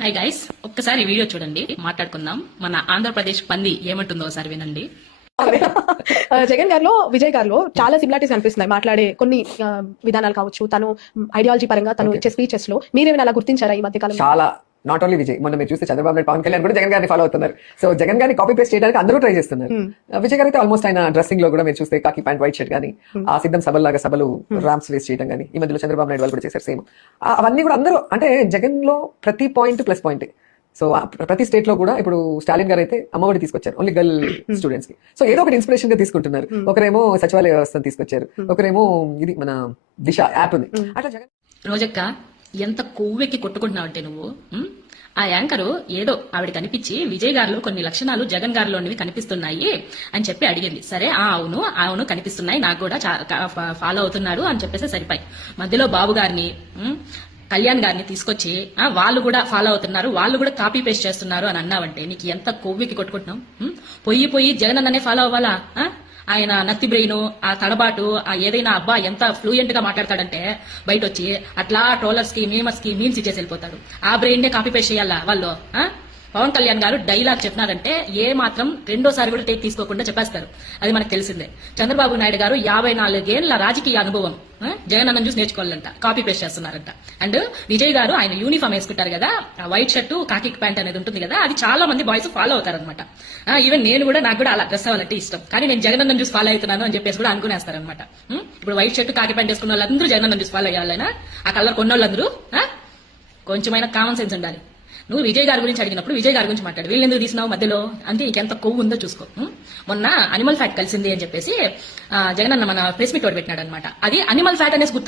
Hi guys, ఒక్కసారి ఈ video చూడండి, మాట్లాడుకుందాం. మన ఆంధ్రప్రదేశ్ పంది ఏమంటుందో ఒకసారి వినండి. జగన్ గారిలో విజయ్ గారిలో చాలా సిమిలారిటీస్ అనిపిస్తున్నాయి. మాట్లాడే కొన్ని విధానాలు కావచ్చు, తను ఐడియాలజీ పరంగా తను ఇచ్చే స్పీచెస్ లో మీరేమైనా అలా గుర్తించారా ఈ మధ్య కాలంలో? చాలా. నాట్ ఓన్లీ విజయ్, మొన్న మీరు చూస్తే చంద్రబాబు నాయుడు, పవన్ కళ్యాణ్ కూడా జగన్ గారిని ఫాలో అవుతున్నారు. సో జగన్ గారిని కాపీ పేస్ట్ చేయడానికి అందరూ ట్రై చేస్తున్నారు. విజయ్ గారు అయితే ఆల్మోస్ట్ ఆయన డ్రెస్సింగ్ లో కూడా మీరు చూస్తే కాకి ప్యాంట్ వైట్ షర్ట్ కానీ, ఆ సిద్ధం సభల్లాగా సభలు ర్యాంప్స్ వేస్ట్ చేయడం కానీ, ఈ మధ్యలో చంద్రబాబు నాయుడు వాళ్ళు కూడా చేశారు సేమ్. అవన్నీ కూడా అందరూ అంటే జగన్ లో ప్రతి పాయింట్ ప్లస్ పాయింట్. సో ప్రతి స్టేట్ లో కూడా ఇప్పుడు స్టాలిన్ గారు అయితే అమ్మఒడి తీసుకొచ్చారు ఓన్లీ గర్ల్ స్టూడెంట్స్ కి. సో ఏదో ఒకటి ఇన్స్పిరేషన్ గా తీసుకుంటున్నారు. ఒకరేమో సచివాలయ వ్యవస్థను తీసుకొచ్చారు, ఒకరేమో ఇది మన దిశ యాప్ ఉంది. అట్లా జగన్ రోజక్క ఎంత కొవ్వెక్కి కొట్టుకుంటున్నావంటే నువ్వు. ఆ యాంకరు ఏదో ఆవిడ కనిపించి విజయ్ గారిలో కొన్ని లక్షణాలు జగన్ గారిలోనివి కనిపిస్తున్నాయి అని చెప్పి అడిగింది. సరే అవును అవును కనిపిస్తున్నాయి, నాకు కూడా ఫాలో అవుతున్నాడు అని చెప్పేసి సరిపోయి, మధ్యలో బాబు గారిని కళ్యాణ్ గారిని తీసుకొచ్చి వాళ్ళు కూడా ఫాలో అవుతున్నారు, వాళ్ళు కూడా కాపీ పేస్ట్ చేస్తున్నారు అని అన్నావంటే నీకు ఎంత కొవ్వికి కొట్టుకుంటున్నావు. పొయ్యి జగన్ అన్ననే ఫాలో అవ్వాలా? ఆయన నత్తి బ్రెయిన్, ఆ తడబాటు, ఆ ఏదైనా అబ్బా ఎంత ఫ్లూయెంట్ గా మాట్లాడతాడంటే బయట వచ్చి అట్లా ట్రోలర్స్ కి మీమర్స్ కి మీమ్స్ ఇచ్చేసి వెళ్ళిపోతాడు. ఆ బ్రెయిన్ నే కాపీ పేస్ట్ చేయాలా వాళ్ళు? పవన్ కళ్యాణ్ గారు డైలాగ్ చెప్పినారంటే ఏ మాత్రం రెండోసారి కూడా టేక్ తీసుకోకుండా చెప్పేస్తారు, అది మనకు తెలిసిందే. చంద్రబాబు నాయుడు గారు 54 ఏళ్ల రాజకీయ అనుభవం జగన్ అన్నం చూసి నేర్చుకోవాలంట, కాపీ పేస్ట్ చేస్తున్నారంట. అండ్ విజయ్ గారు ఆయన యూనిఫామ్ వేసుకుంటారు కదా, వైట్ షర్టు కాకి ప్యాంట్ అనేది ఉంటుంది కదా, అది చాలా మంది బాయ్స్ ఫాలో అవుతారనమాట. ఈవెన్ నేను కూడా, నాకు కూడా అలా డ్రెస్ అవ్వాలంటే ఇష్టం, కానీ నేను జగన్ అన్నం చూసి ఫాలో అవుతున్నాను అని చెప్పేసి కూడా అనుకునేస్తారనమాట. ఇప్పుడు వైట్ షర్టు కాకి ప్యాంట్ వేసుకున్న వాళ్ళందరూ జగన్ అన్నం చూసి ఫాలో అయ్యాలైనా, ఆ కలర్ కొన్నోళ్ళందరూ కొంచెమైనా కామన్ సెన్స్ ఉండాలి. నువ్వు విజయ్ గారి గురించి అడిగినప్పుడు విజయ్ గారి గురించి మాట్లాడు, వీళ్ళు ఎందుకు తీసినావు మధ్యలో అంటే నీకెంత కొవ్వు ఉందో చూసుకో. మొన్న అనిమల్ ఫ్యాట్ కలిసింది అని చెప్పేసి జగన్ అన్న మన ప్రెస్ మీట్ పెట్టినాడు అనమాట. అది అనిమల్ ఫ్యాట్ అనేసి గుర్తు